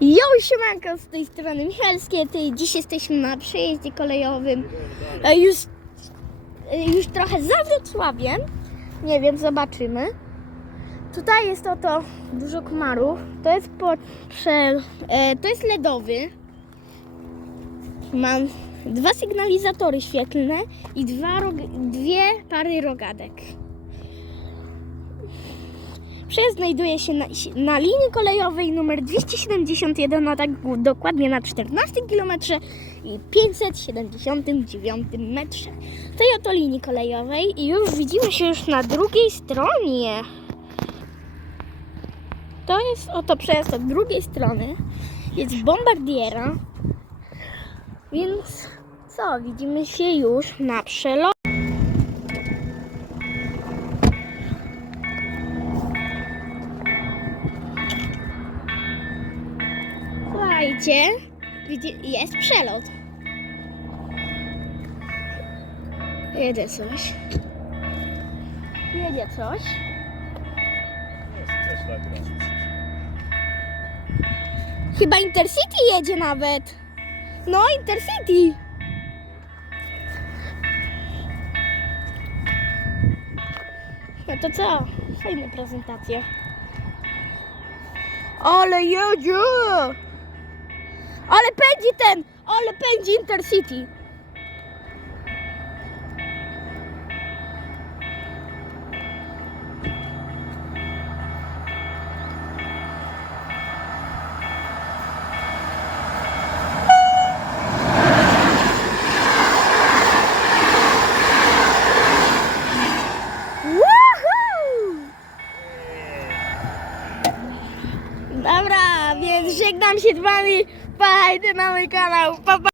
Jo, siemanko, z tej strony Michalskie, ty dziś jesteśmy na przejeździe kolejowym. E, Już, e, już trochę za Wrocławiem. Nie wiem, zobaczymy. Tutaj jest oto dużo komarów. To jest poprze, e, to jest ledowy. Mam dwa sygnalizatory świetlne i dwa, dwie pary rogadek. Przejazd znajduje się na, na linii kolejowej numer 271, a tak dokładnie na 14 km i 579 metrze. Tej oto linii kolejowej i już widzimy się już na drugiej stronie. To jest oto przejazd od drugiej strony. Jest bombardiera. Więc co, widzimy się już na przelocie. Słuchajcie, jest przelot. Jedzie coś. Jedzie coś. Chyba Intercity jedzie nawet. No, Intercity. No to co? Fajna prezentacja. Ale jedzie! Ale pędzi ten! Ale pędzi Intercity! Dobra, więc żegnam się z wami. Pajdę na mój kanał. Pa, pa.